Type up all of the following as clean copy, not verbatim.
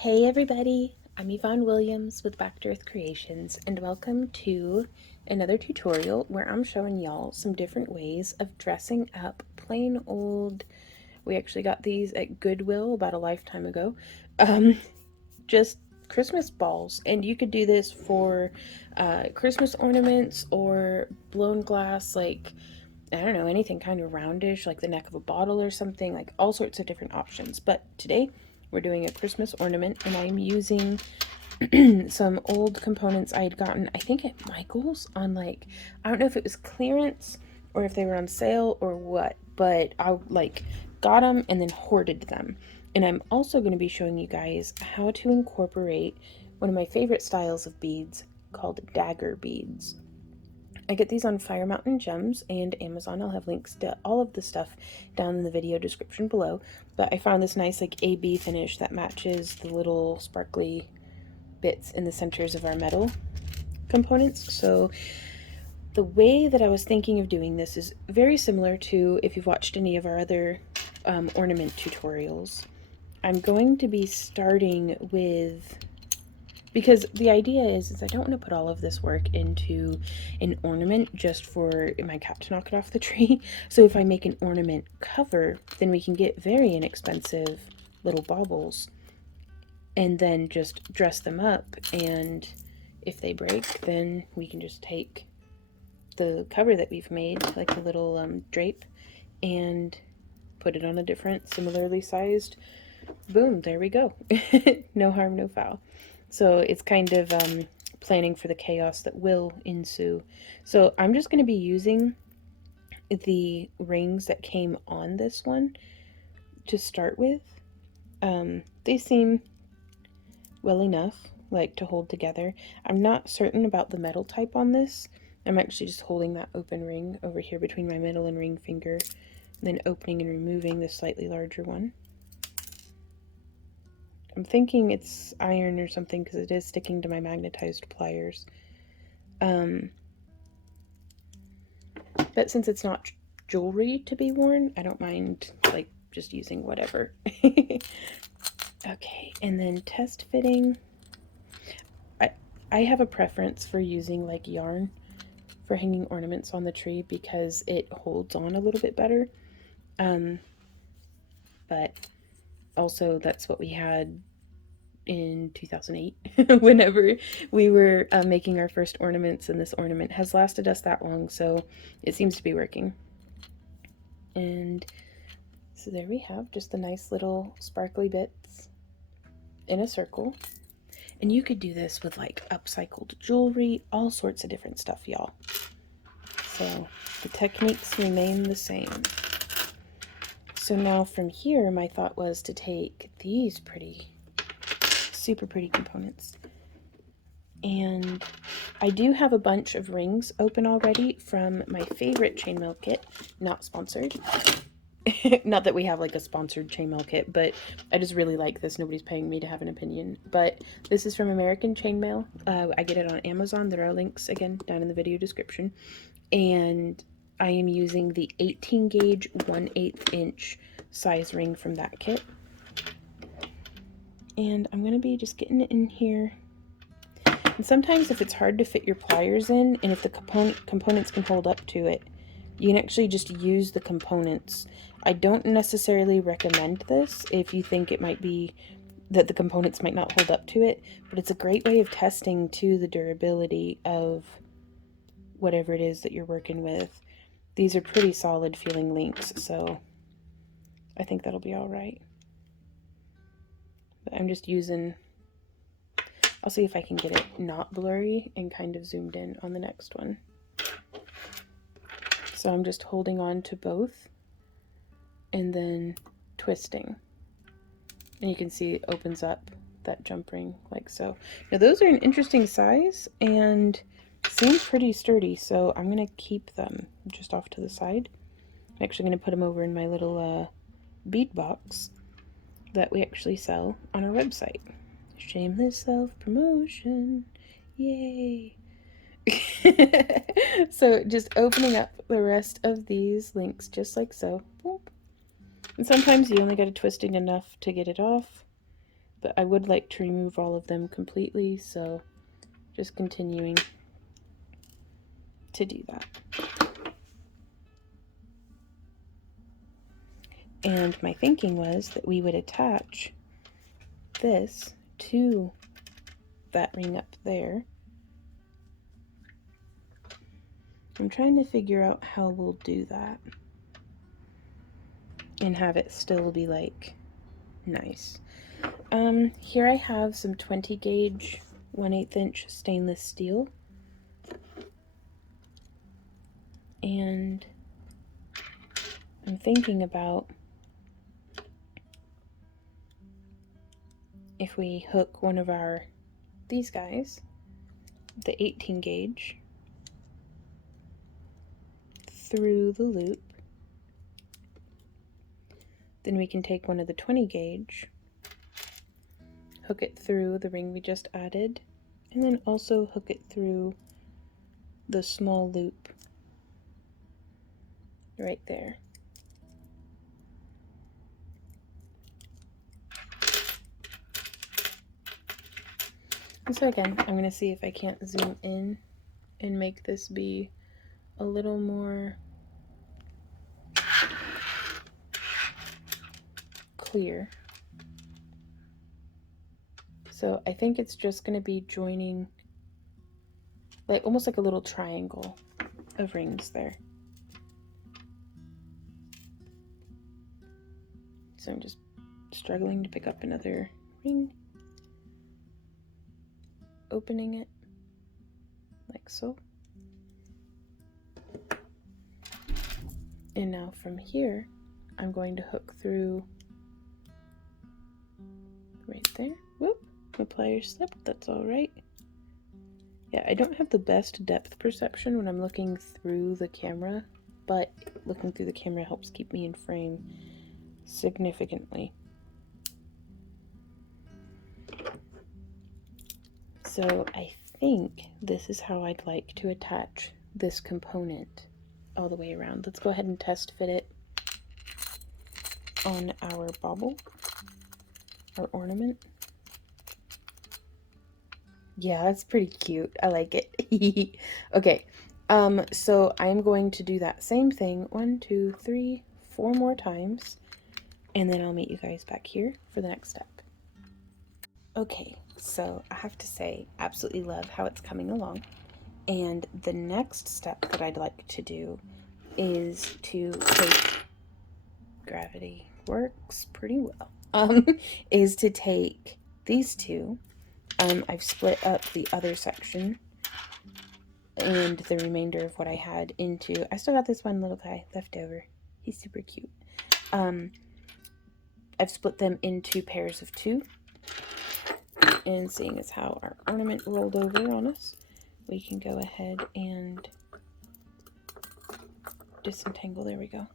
Hey everybody, I'm Yvonne Williams with Back to Earth Creations, and welcome to another tutorial where I'm showing y'all some different ways of dressing up plain old, we actually got these at Goodwill about a lifetime ago, just Christmas balls. And you could do this for Christmas ornaments or blown glass, like I don't know, anything kind of roundish, like the neck of a bottle or something, like all sorts of different options. But today we're doing a Christmas ornament, and I'm using some old components I had gotten, I think at Michael's on like, I don't know if it was clearance or if they were on sale or what, but I like got them and then hoarded them. And I'm also going to be showing you guys how to incorporate one of my favorite styles of beads called dagger beads. I get these on Fire Mountain Gems and Amazon. I'll have links to all of the stuff down in the video description below. But I found this nice like AB finish that matches the little sparkly bits in the centers of our metal components. So the way that I was thinking of doing this is very similar to if you've watched any of our other ornament tutorials. I'm going to be starting with, because the idea is I don't want to put all of this work into an ornament just for my cat to knock it off the tree. So if I make an ornament cover, then we can get very inexpensive little baubles and then just dress them up, and if they break, then we can just take the cover that we've made, like a little drape, and put it on a different similarly sized, boom, there we go. No harm, no foul. So it's kind of planning for the chaos that will ensue. So I'm just going to be using the rings that came on this one to start with. They seem well enough, like, to hold together. I'm not certain about the metal type on this. I'm actually just holding that open ring over here between my middle and ring finger, and then opening and removing this slightly larger one. I'm thinking it's iron or something because it is sticking to my magnetized pliers. But since it's not jewelry to be worn, I don't mind, like, just using whatever. Okay, and then test fitting. I have a preference for using like yarn for hanging ornaments on the tree because it holds on a little bit better. But also that's what we had in 2008 whenever we were making our first ornaments, and this ornament has lasted us that long, so it seems to be working. And so there we have just the nice little sparkly bits in a circle. And you could do this with like upcycled jewelry, all sorts of different stuff, y'all. So the techniques remain the same. So now from here, my thought was to take these super pretty components. And I do have a bunch of rings open already from my favorite chainmail kit, not sponsored. Not that we have like a sponsored chainmail kit, but I just really like this. Nobody's paying me to have an opinion. But this is from American Chainmail. I get it on Amazon. There are links again down in the video description. And I am using the 18 gauge 1/8 inch size ring from that kit. And I'm going to be just getting it in here. And sometimes if it's hard to fit your pliers in, and if the components can hold up to it, you can actually just use the components. I don't necessarily recommend this if you think it might be that the components might not hold up to it, but it's a great way of testing too the durability of whatever it is that you're working with. These are pretty solid feeling links, so I think that'll be all right. But I'm just using, I'll see if I can get it not blurry and kind of zoomed in on the next one. So I'm just holding on to both and then twisting. And you can see it opens up that jump ring like so. Now those are an interesting size and seem pretty sturdy, so I'm going to keep them just off to the side. I'm actually going to put them over in my little bead box that we actually sell on our website. Shameless self-promotion. Yay! So just opening up the rest of these links just like so. Boop. And sometimes you only got to twist it enough to get it off. but I would like to remove all of them completely, so just continuing to do that. And my thinking was that we would attach this to that ring up there. I'm trying to figure out how we'll do that and have it still be like nice. Here I have some 20 gauge 1/8 inch stainless steel, and I'm thinking about if we hook one of these guys, the 18 gauge, through the loop, then we can take one of the 20 gauge, hook it through the ring we just added, and then also hook it through the small loop right there. And so again, I'm going to see if I can't zoom in and make this be a little more clear. So I think it's just going to be joining, like almost like a little triangle of rings there. So I'm just struggling to pick up another ring, opening it like so. And now from here, I'm going to hook through right there. Whoop, my pliers slipped, that's all right. Yeah, I don't have the best depth perception when I'm looking through the camera, but looking through the camera helps keep me in frame significantly. So I think this is how I'd like to attach this component all the way around. Let's go ahead and test fit it on our bauble, our ornament. Yeah, that's pretty cute. I like it. Okay, so I'm going to do that same thing 1, 2, 3, 4 more times, and then I'll meet you guys back here for the next step. Okay, so I have to say, absolutely love how it's coming along. And the next step that I'd like to do is to take, gravity works pretty well, is to take these two. I've split up the other section and the remainder of what I had into, I still got this one little guy left over. He's super cute. I've split them into pairs of 2. And seeing as how our ornament rolled over on us, we can go ahead and disentangle. There we go.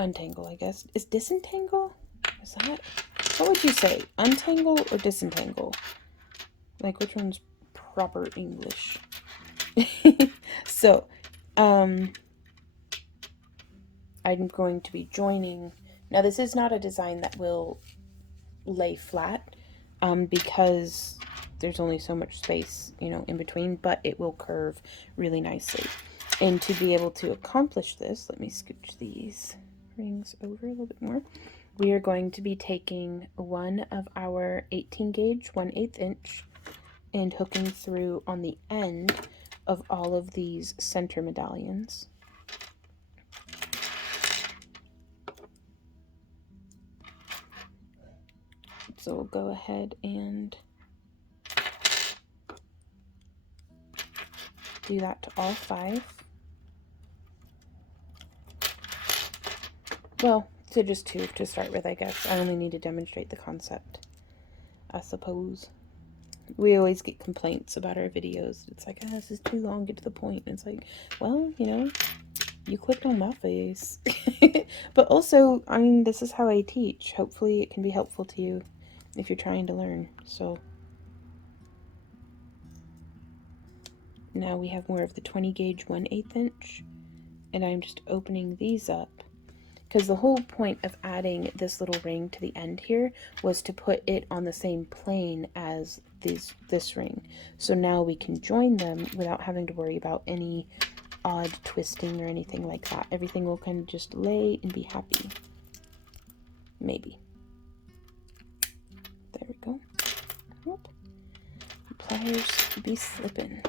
Untangle, I guess. Is disentangle? Is that? What would you say? Untangle or disentangle? Like, which one's proper English? So, I'm going to be joining. Now, this is not a design that will lay flat, because there's only so much space, you know, in between, but it will curve really nicely. And to be able to accomplish this, let me scooch these rings over a little bit more. We are going to be taking one of our 18 gauge 1/8 inch and hooking through on the end of all of these center medallions. So we'll go ahead and do that to all 5. Well, to just 2 to start with, I guess. I only need to demonstrate the concept, I suppose. We always get complaints about our videos. It's like, oh, this is too long, get to the point. And it's like, well, you know, you clicked on my face. But also, I mean, this is how I teach. Hopefully it can be helpful to you if you're trying to learn. So now we have more of the 20 gauge 1/8 inch, and I'm just opening these up. because the whole point of adding this little ring to the end here was to put it on the same plane as this ring. So now we can join them without having to worry about any odd twisting or anything like that. Everything will kind of just lay and be happy. Maybe. There we go. Whoop. Pliers be slipping.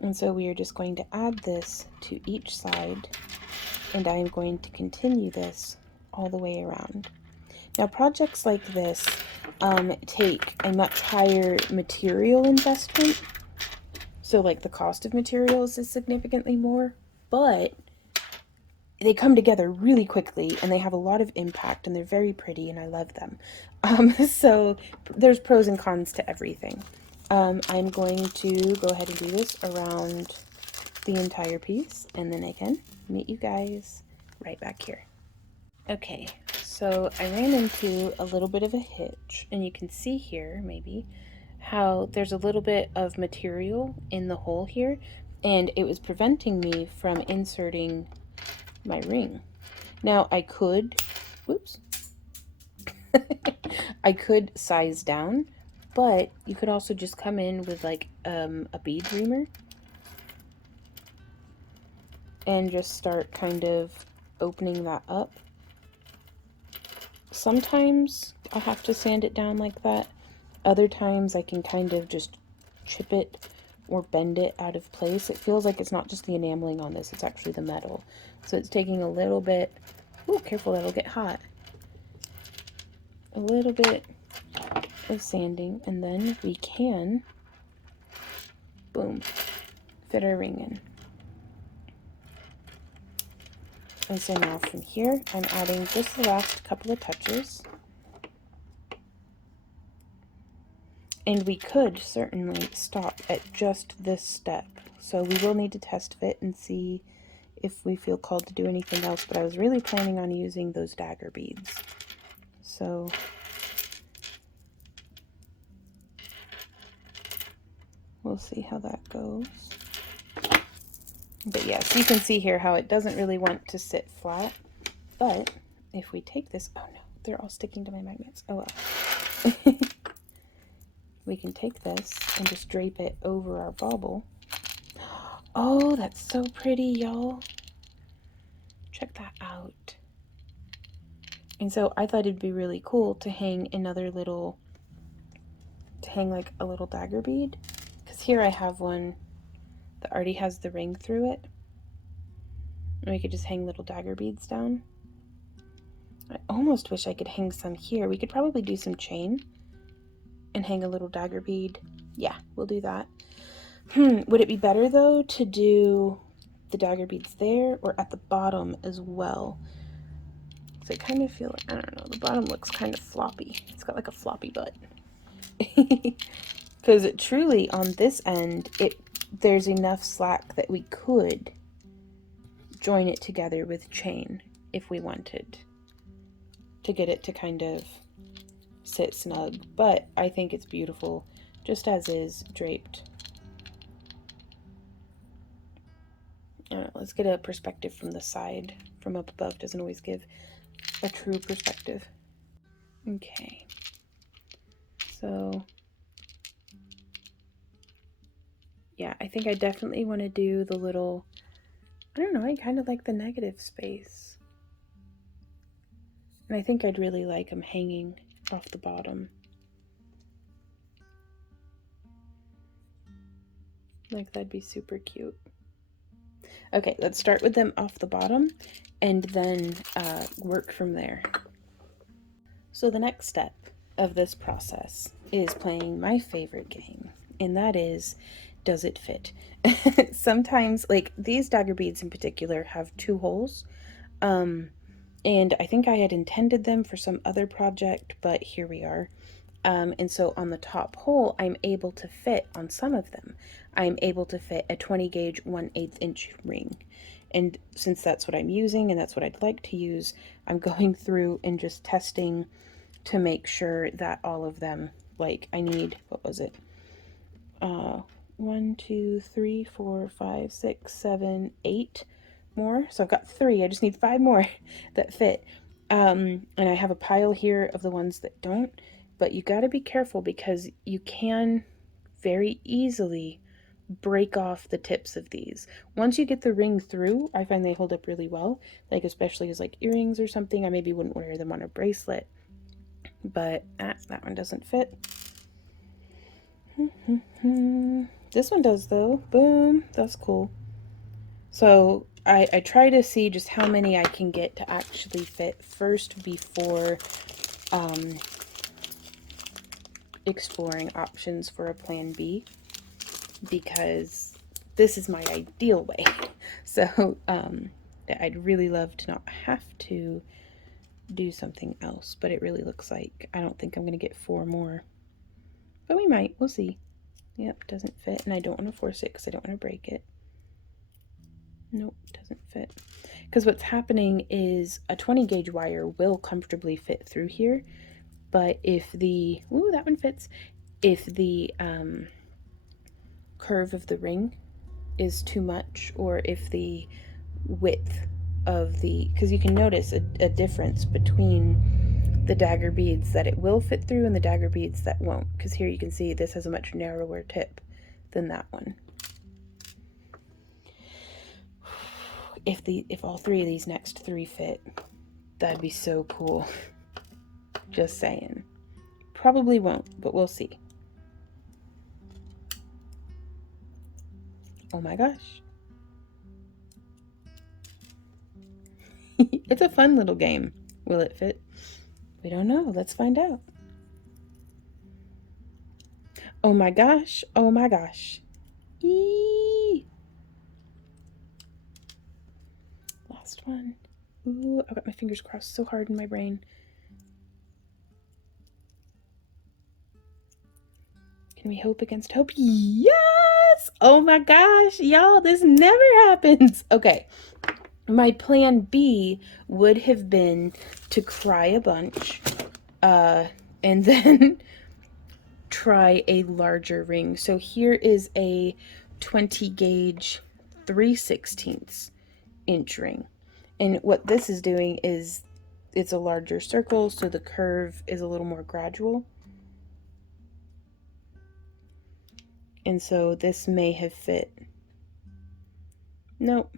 And so we are just going to add this to each side, and I am going to continue this all the way around. Now projects like this take a much higher material investment, so like the cost of materials is significantly more, but they come together really quickly and they have a lot of impact and they're very pretty and I love them. So there's pros and cons to everything. I'm going to go ahead and do this around the entire piece, and then I can meet you guys right back here. Okay, so I ran into a little bit of a hitch, and you can see here maybe how there's a little bit of material in the hole here, and it was preventing me from inserting my ring. Now I could, whoops, I could size down, but you could also just come in with like a bead reamer and just start kind of opening that up. Sometimes I have to sand it down like that. Other times I can kind of just chip it or bend it out of place. It feels like it's not just the enameling on this, it's actually the metal. So it's taking a little bit, oh, careful, that'll get hot. A little bit of sanding, and then we can, boom, fit our ring in. And so now from here, I'm adding just the last couple of touches. And we could certainly stop at just this step. So we will need to test fit and see if we feel called to do anything else, but I was really planning on using those dagger beads. So we'll see how that goes. But yes, you can see here how it doesn't really want to sit flat. But if we take this, oh no, they're all sticking to my magnets. Oh well. We can take this and just drape it over our bauble. Oh, that's so pretty, y'all. Check that out. And so I thought it'd be really cool to hang another little, like a little dagger bead. Because here I have one that already has the ring through it. And we could just hang little dagger beads down. I almost wish I could hang some here. We could probably do some chain and hang a little dagger bead. Yeah, we'll do that. Would it be better though to do the dagger beads there or at the bottom as well? So I kind of feel like, I don't know, the bottom looks kind of floppy. It's got like a floppy butt. Because truly on this end, there's enough slack that we could join it together with chain if we wanted to get it to kind of sit snug. But I think it's beautiful just as is, draped. Let's get a perspective from the side. From up above doesn't always give a true perspective. Okay, so yeah, I think I definitely want to do the little, I don't know, I kind of like the negative space. And I think I'd really like them hanging off the bottom. Like, that'd be super cute. Okay, let's start with them off the bottom and then work from there. So the next step of this process is playing my favorite game, and that is, does it fit? Sometimes, like these dagger beads in particular have 2 holes, and I think I had intended them for some other project, but here we are. And so on the top hole, I'm able to fit, on some of them, I'm able to fit a 20 gauge 1/8 inch ring. And since that's what I'm using and that's what I'd like to use, I'm going through and just testing to make sure that all of them, like I need, what was it? 1, 2, 3, 4, 5, 6, 7, 8 more. So I've got 3. I just need 5 more that fit. And I have a pile here of the ones that don't, but you got to be careful because you can very easily break off the tips of these. Once you get the ring through, I find they hold up really well, like especially as like earrings or something. I maybe wouldn't wear them on a bracelet, but that one doesn't fit. This one does though. Boom, that's cool. So I try to see just how many I can get to actually fit first before exploring options for a plan B, because this is my ideal way. So I'd really love to not have to do something else, but it really looks like I don't think I'm going to get 4 more. But we might. We'll see. Yep, doesn't fit, and I don't want to force it because I don't want to break it. Nope, doesn't fit. Because what's happening is a 20 gauge wire will comfortably fit through here, but if the, ooh, that one fits. If the curve of the ring is too much, or if the width of the, because you can notice a difference between the dagger beads that it will fit through and the dagger beads that won't, because here you can see this has a much narrower tip than that one. If all 3 of these next 3 fit, that'd be so cool. Just saying. Probably won't, but we'll see. Oh my gosh. It's a fun little game. Will it fit? We don't know. Let's find out. Oh my gosh. Oh my gosh. Eee. Last one. Ooh, I got my fingers crossed so hard in my brain. Can we hope against hope? Yes! Oh my gosh, y'all, this never happens. Okay. My plan B would have been to cry a bunch, and then try a larger ring. So here is a 20 gauge 3/16 inch ring. And what this is doing is it's a larger circle, so the curve is a little more gradual. And so this may have fit. Nope.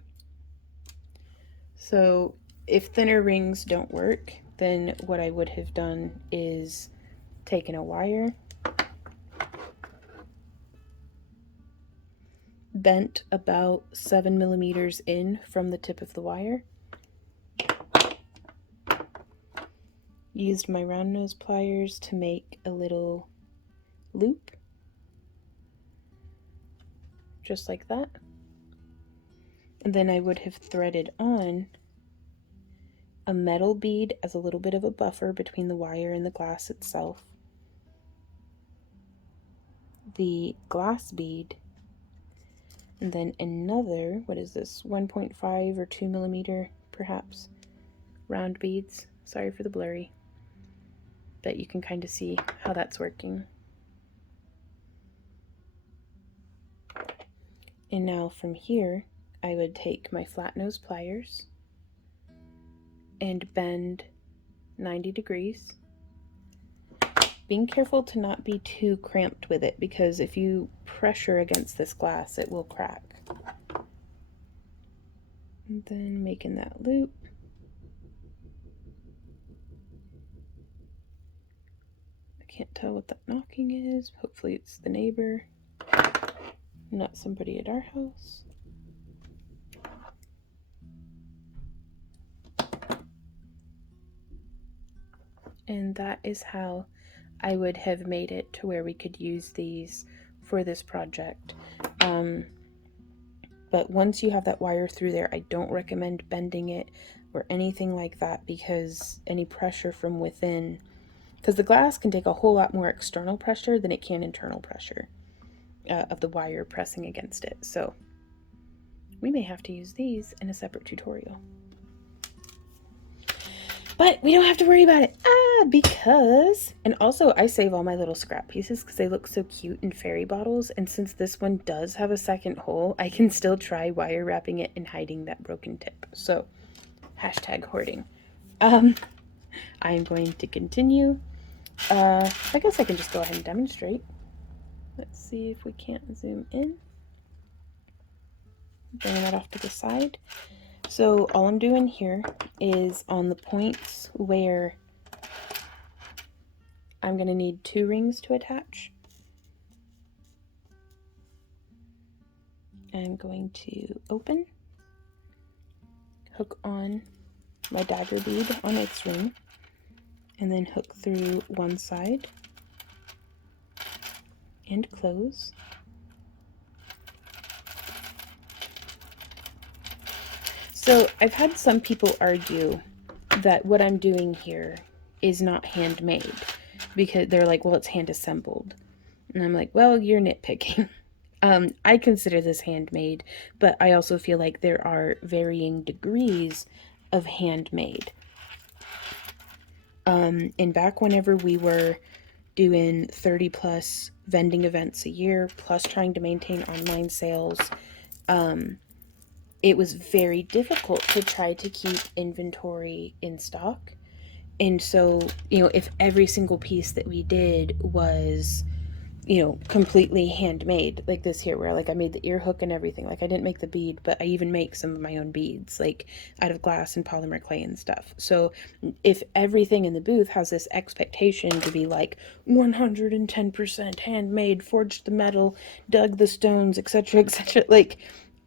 So if thinner rings don't work, then what I would have done is taken a wire, bent about 7 millimeters in from the tip of the wire, used my round nose pliers to make a little loop, just like that. And then I would have threaded on a metal bead as a little bit of a buffer between the wire and the glass itself, the glass bead, and then another, what is this, 1.5 or 2 millimeter perhaps, round beads. Sorry for the blurry, but you can kind of see how that's working. And now from here, I would take my flat nose pliers and bend 90 degrees, being careful to not be too cramped with it, because if you pressure against this glass, it will crack. And then making that loop. I can't tell what that knocking is. Hopefully it's the neighbor, not somebody at our house. And that is how I would have made it to where we could use these for this project. But once you have that wire through there, I don't recommend bending it or anything like that, because any pressure from within, because the glass can take a whole lot more external pressure than it can internal pressure of the wire pressing against it. So we may have to use these in a separate tutorial. But we don't have to worry about it. Because, and also I save all my little scrap pieces because they look so cute in fairy bottles. And since this one does have a second hole, I can still try wire wrapping it and hiding that broken tip. So, hashtag hoarding. I am going to continue. I guess I can just go ahead and demonstrate. Let's see if we can't zoom in. Bring that off to the side. So all I'm doing here is on the points where I'm going to need 2 rings to attach. I'm going to open, hook on my dagger bead on its ring, and then hook through one side and close. So I've had some people argue that what I'm doing here is not handmade because they're like, well, it's hand assembled. And I'm like, well, you're nitpicking. I consider this handmade, but I also feel like there are varying degrees of handmade. And back whenever we were doing 30 plus vending events a year, plus trying to maintain online sales, it was very difficult to try to keep inventory in stock. And so, if every single piece that we did was, completely handmade, like this here, where like I made the ear hook and everything. Like I didn't make the bead, but I even make some of my own beads, like out of glass and polymer clay and stuff. So if everything in the booth has this expectation to be like 110% handmade, forged the metal, dug the stones, etc., etc., like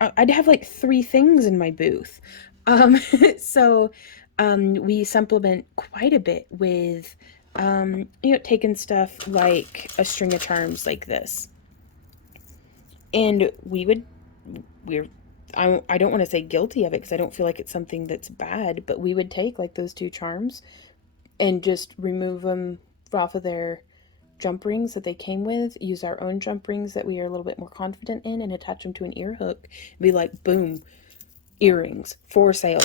I'd have like 3 things in my booth. So we supplement quite a bit with taking stuff like a string of charms like this. And I don't want to say guilty of it because I don't feel like it's something that's bad, but we would take like those 2 charms and just remove them off of their jump rings that they came with, use our own jump rings that we are a little bit more confident in, and attach them to an ear hook. Be like, boom, earrings for sale.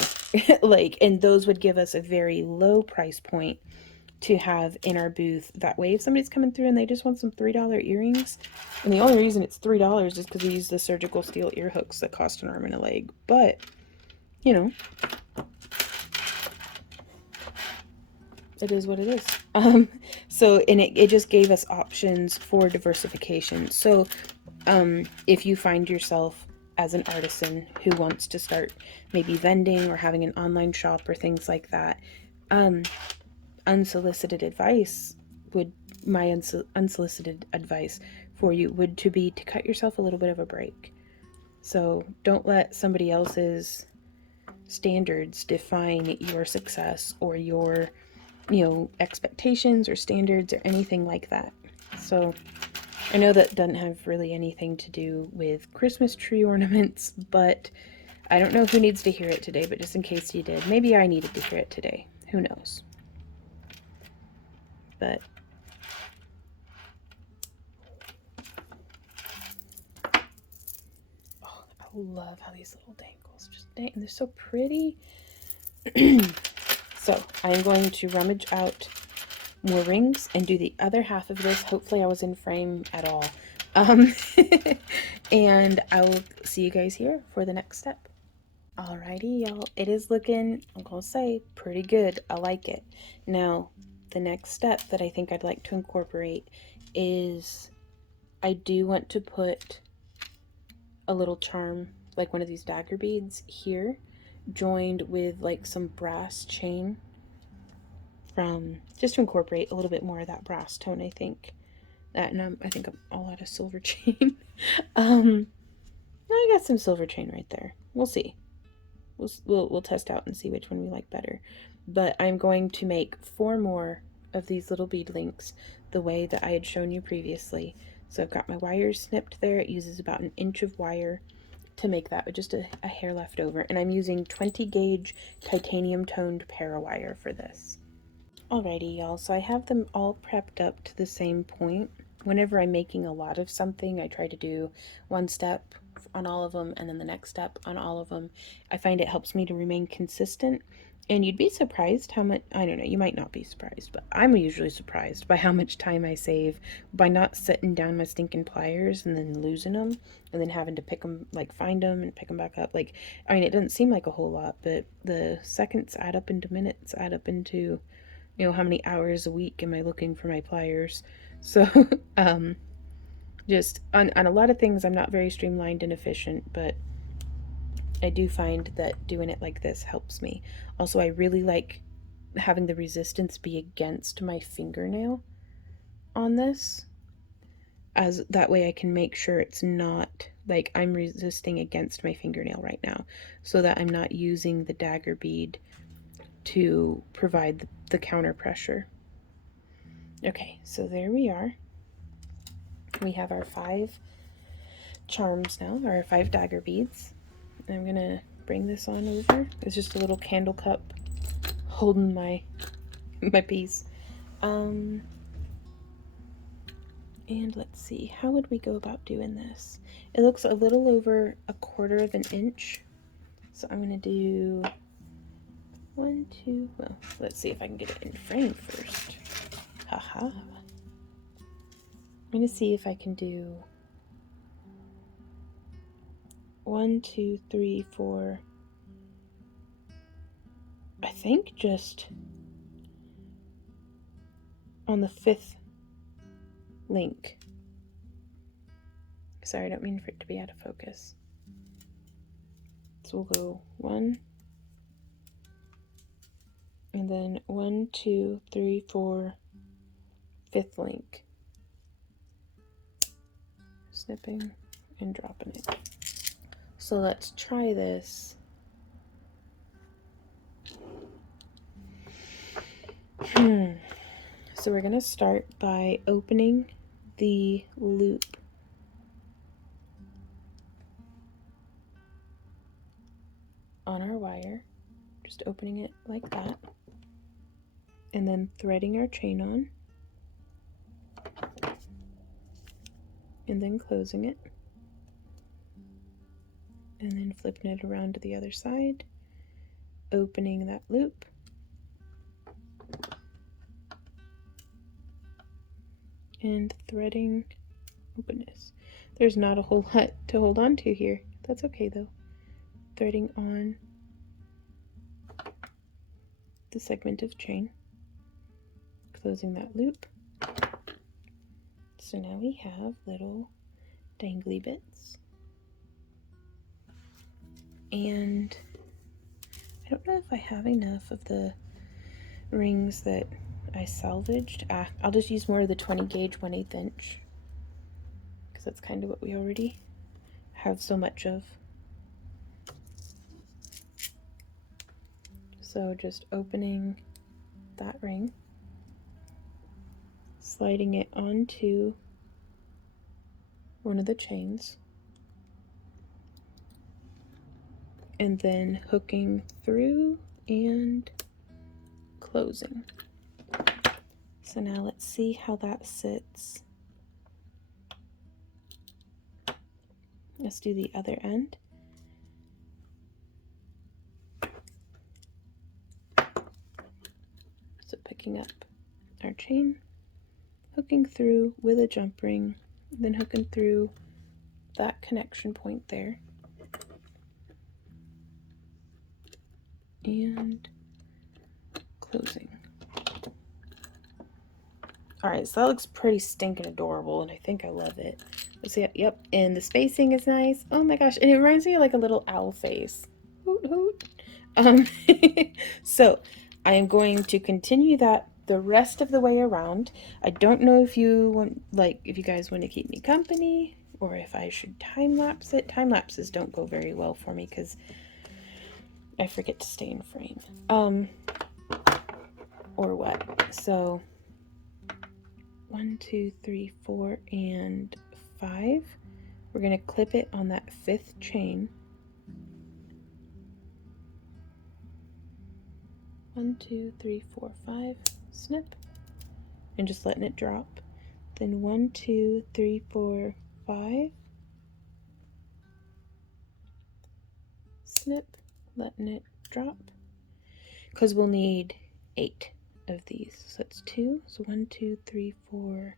Like, and those would give us a very low price point to have in our booth. That way, if somebody's coming through and they just want some $3 earrings, and the only reason it's $3 is because we use the surgical steel ear hooks that cost an arm and a leg, but it is what it is. So, and it just gave us options for diversification. So if you find yourself as an artisan who wants to start maybe vending or having an online shop or things like that, unsolicited advice would my unsolicited advice for you would to be to cut yourself a little bit of a break. So don't let somebody else's standards define your success or your expectations or standards or anything like that. So I know that doesn't have really anything to do with Christmas tree ornaments, but I don't know who needs to hear it today, but just in case you did, maybe I needed to hear it today. Who knows? But oh, I love how these little dangles just dang, they're so pretty. So I'm going to rummage out more rings and do the other half of this. Hopefully I was in frame at all. And I will see you guys here for the next step. Alrighty, y'all. It is looking, I'm gonna say, pretty good. I like it. Now, the next step that I think I'd like to incorporate is I do want to put a little charm, like one of these dagger beads here, joined with like some brass chain from, just to incorporate a little bit more of that brass tone, I think. And I think I'm all out of silver chain. I got some silver chain right there. We'll see. We'll test out and see which one we like better. But I'm going to make 4 more of these little bead links the way that I had shown you previously. So I've got my wires snipped there. It uses about 1 inch of wire to make that with just a hair left over. And I'm using 20 gauge titanium toned parawire for this. Alrighty, y'all, so I have them all prepped up to the same point. Whenever I'm making a lot of something, I try to do 1 step on all of them and then the next step on all of them. I find it helps me to remain consistent And you'd be surprised how much, I don't know, you might not be surprised, but I'm usually surprised by how much time I save by not setting down my stinking pliers and then losing them and then having to pick them, like find them and pick them back up. Like, I mean, it doesn't seem like a whole lot, but the seconds add up into minutes, add up into, you know, how many hours a week am I looking for my pliers? So, just on a lot of things, I'm not very streamlined and efficient, but I do find that doing it like this helps me. Also, I really like having the resistance be against my fingernail on this, as that way I can make sure it's not like I'm resisting against my fingernail right now, so that I'm not using the dagger bead to provide the counter pressure. Okay, so there we are. We have our 5 charms now, our 5 dagger beads. I'm gonna bring this on over. It's just a little candle cup holding my piece. And let's see, how would we go about doing this? It looks a little over 1/4 of an inch. So I'm gonna do 1, 2, well, let's see if I can get it in frame first. Haha. I'm gonna see if I can do 1, 2, 3, 4. I think just on the 5th link. Sorry, I don't mean for it to be out of focus. So we'll go 1, and then 1, 2, 3, 4, 5th link. Snipping and dropping it. So let's try this. So we're gonna start by opening the loop on our wire, just opening it like that, and then threading our chain on, and then closing it, and then flipping it around to the other side, opening that loop, and threading openness. There's not a whole lot to hold on to here. That's okay though. Threading on the segment of chain, closing that loop. So now we have little dangly bits. And I don't know if I have enough of the rings that I salvaged. I'll just use more of the 20 gauge 1/8 inch, because that's kind of what we already have so much of. So just opening that ring, sliding it onto one of the chains, and then hooking through and closing. So now let's see how that sits. Let's do the other end. So picking up our chain, hooking through with a jump ring, then hooking through that connection point there, and closing. Alright, so that looks pretty stinking adorable, and I think I love it. Let's see, yep, and the spacing is nice. Oh my gosh, and it reminds me of like a little owl face. Hoot hoot. So I am going to continue that the rest of the way around. I don't know if you want, like, if you guys want to keep me company, or if I should time-lapse it. Time-lapses don't go very well for me because I forget to stay in frame. Or what. So 1, 2, 3, 4, and 5. We're going to clip it on that 5th chain. 1, 2, 3, 4, 5. Snip. And just letting it drop. Then 1, 2, 3, 4, 5. Snip. Letting it drop. because we'll need 8 of these. So that's 2. So 1, 2, 3, 4.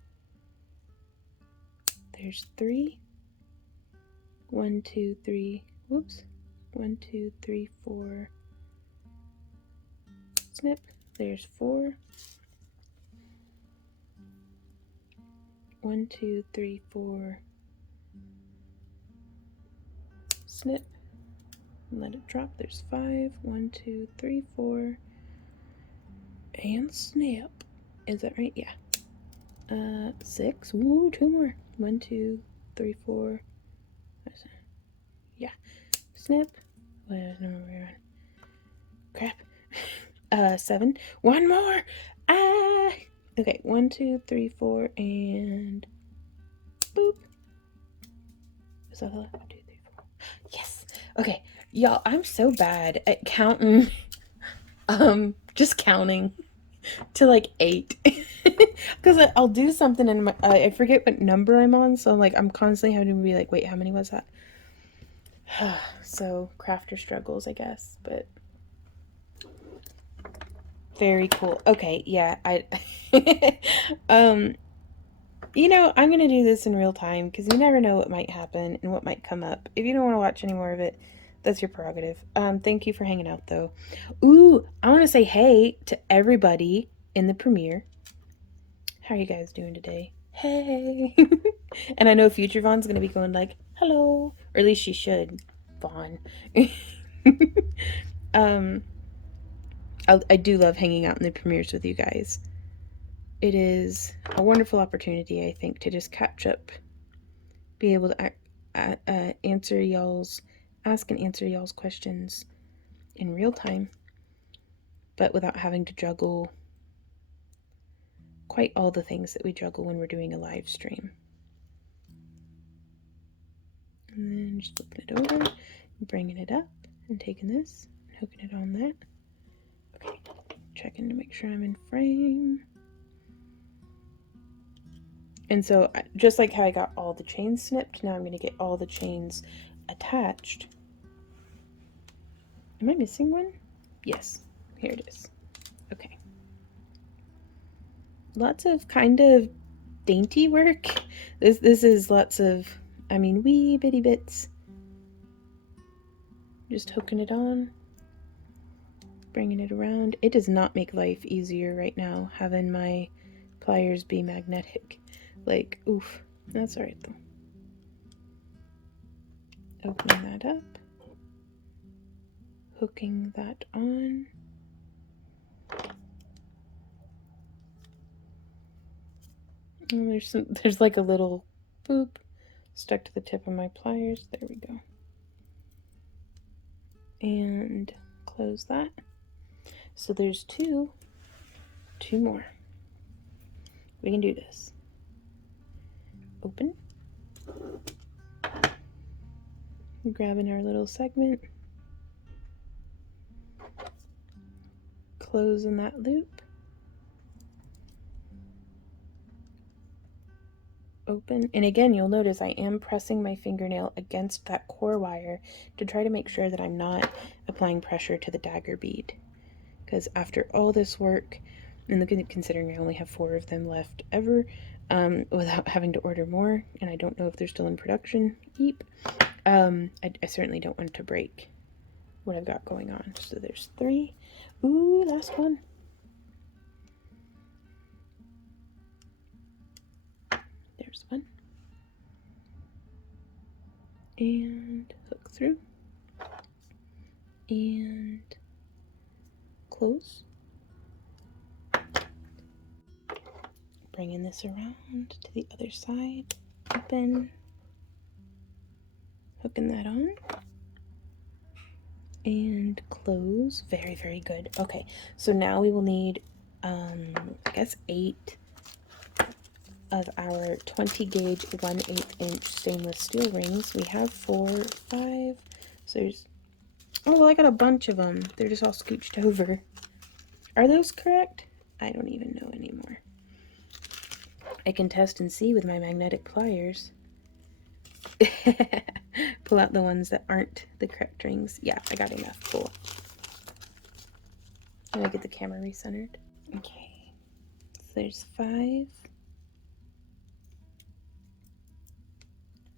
There's 3. 1, 2, 3. Whoops. 1, 2, 3, 4. Snip. There's 4. 1, 2, 3, 4. Snip. And let it drop. There's 5. 1, 2, 3, 4. And snip. Is that right? Yeah. 6. Ooh, 2 more. 1, 2, 3, 4. Yeah. Snip. Well, no, we're on. Crap. 7. 1 more. Ah. Okay. 1, 2, 3, 4, and boop. Is that 1, 2, 3, 4? Yes. Okay, y'all. I'm so bad at counting. Just counting to like 8 because I'll do something and I forget what number I'm on, so I'm constantly having to be like, wait, how many was that? So crafter struggles, I guess, but very cool. Okay, yeah, I'm gonna do this in real time because you never know what might happen and what might come up. If you don't want to watch any more of it, that's your prerogative. Thank you for hanging out though. Ooh, I want to say hey to everybody in the premiere. How are you guys doing today? Hey. And I know future Vaughn's gonna be going like, hello, or at least she should. Vaughn. I do love hanging out in the premieres with you guys. It is a wonderful opportunity, I think, to just catch up, be able to ask and answer y'all's questions in real time, but without having to juggle quite all the things that we juggle when we're doing a live stream. And then just flipping it over, bringing it up, and taking this, and hooking it on that. Okay, checking to make sure I'm in frame. And so, just like how I got all the chains snipped, now I'm going to get all the chains attached. Am I missing one? Yes, here it is. Okay. Lots of kind of dainty work. This is lots of, wee bitty bits. Just hooking it on, bringing it around. It does not make life easier right now, having my pliers be magnetic. Like, oof. That's alright though. Opening that up. Hooking that on. And there's like a little boop stuck to the tip of my pliers. There we go. And close that. So there's two more. We can do this. Open. Grabbing our little segment. Closing that loop. Open. And again, you'll notice I am pressing my fingernail against that core wire to try to make sure that I'm not applying pressure to the dagger bead. Because after all this work, and considering I only have 4 of them left ever, without having to order more, and I don't know if they're still in production, I certainly don't want to break what I've got going on. So there's 3. Ooh, last one. There's 1. And hook through. And close. Bringing this around to the other side. Open. Hooking that on. And close. Very, very good. Okay, so now we will need, I guess 8 of our 20 gauge 1/8 inch stainless steel rings. We have 4, 5. So there's, oh, well, I got a bunch of them. They're just all scooched over. Are those correct? I don't even know anymore. I can test and see with my magnetic pliers. Pull out the ones that aren't the correct rings. Yeah, I got enough. Cool. Let me get the camera recentered. Okay, so there's 5,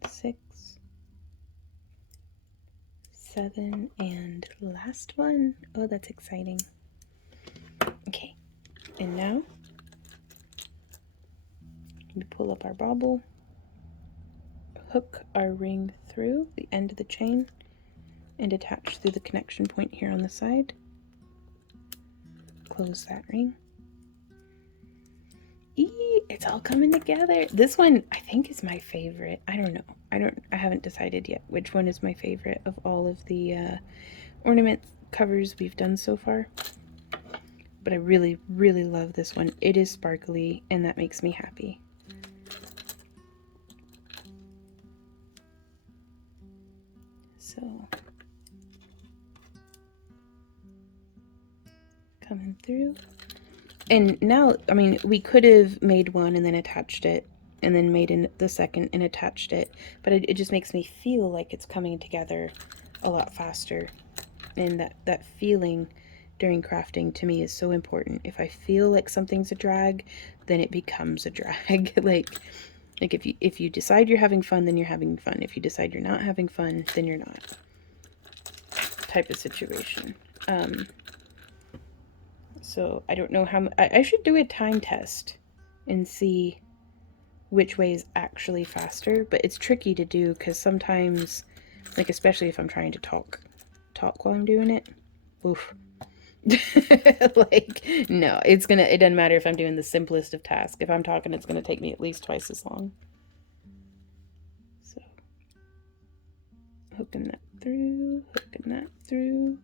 6, 7, and last one. Oh, that's exciting. Okay, and now we pull up our bauble, hook our ring through the end of the chain, and attach through the connection point here on the side. Close that ring. It's all coming together. This one I think is my favorite. I don't know. I haven't decided yet which one is my favorite of all of the ornament covers we've done so far. But I really, really love this one. It is sparkly, and that makes me happy. So, coming through. And now, I mean, we could have made one and then attached it, and then made in the second and attached it, but it just makes me feel like it's coming together a lot faster. And that feeling during crafting to me is so important. If I feel like something's a drag, then it becomes a drag. like if you decide you're having fun, then you're having fun. If you decide you're not having fun, then you're not. Type of situation. So I don't know how I should do a time test and see which way is actually faster, but it's tricky to do because sometimes, like especially if I'm trying to talk while I'm doing it. Oof. Like, no, it doesn't matter if I'm doing the simplest of tasks. If I'm talking, it's gonna take me at least twice as long. So, hooking that through, hooking that through,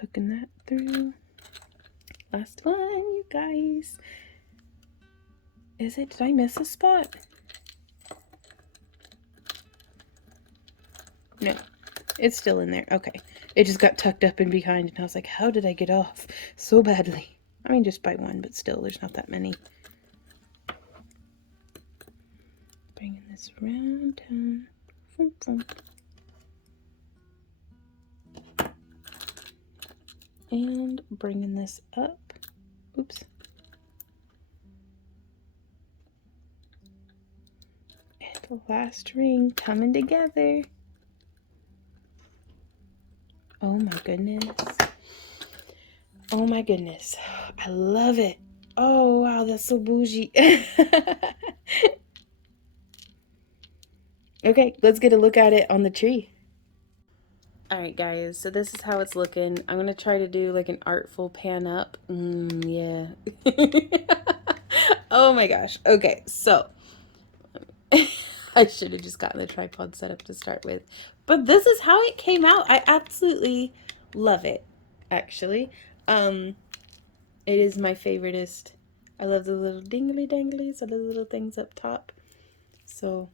hooking that through. Last one, you guys. Is it? Did I miss a spot? No, it's still in there. Okay. It just got tucked up in behind, and I was like, how did I get off so badly? I mean, just by one, but still, there's not that many. Bringing this around town. And bringing this up. Oops. And the last ring coming together. Oh my goodness. Oh my goodness. I love it. Oh wow, that's so bougie. Okay, let's get a look at it on the tree. Alright guys, so this is how it's looking. I'm going to try to do like an artful pan up. Yeah. Oh my gosh. Okay, so I should have just gotten the tripod set up to start with. But this is how it came out. I absolutely love it, actually. It is my favoritist. I love the little dingly danglies, the little things up top. So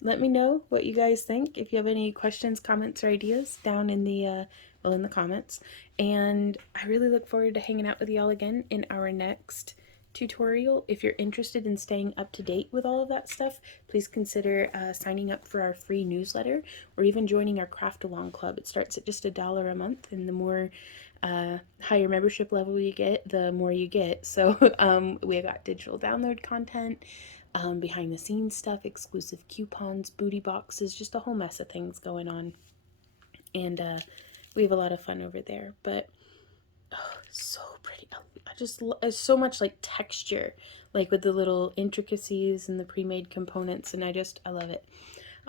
let me know what you guys think. If you have any questions, comments, or ideas down in the in the comments. And I really look forward to hanging out with y'all again in our next tutorial. If you're interested in staying up to date with all of that stuff, please consider signing up for our free newsletter or even joining our craft along club. It starts at just $1 a month, and the more higher membership level you get, the more you get. So we got digital download content, behind the scenes stuff, exclusive coupons, booty boxes, just a whole mess of things going on. And we have a lot of fun over there. But so pretty. I just so much like texture, like with the little intricacies and the pre-made components, and I love it.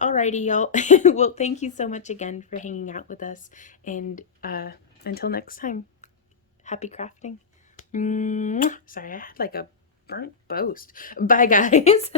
Alrighty, y'all. Well, thank you so much again for hanging out with us, and until next time, happy crafting. Sorry, I had like a burnt boast. Bye, guys.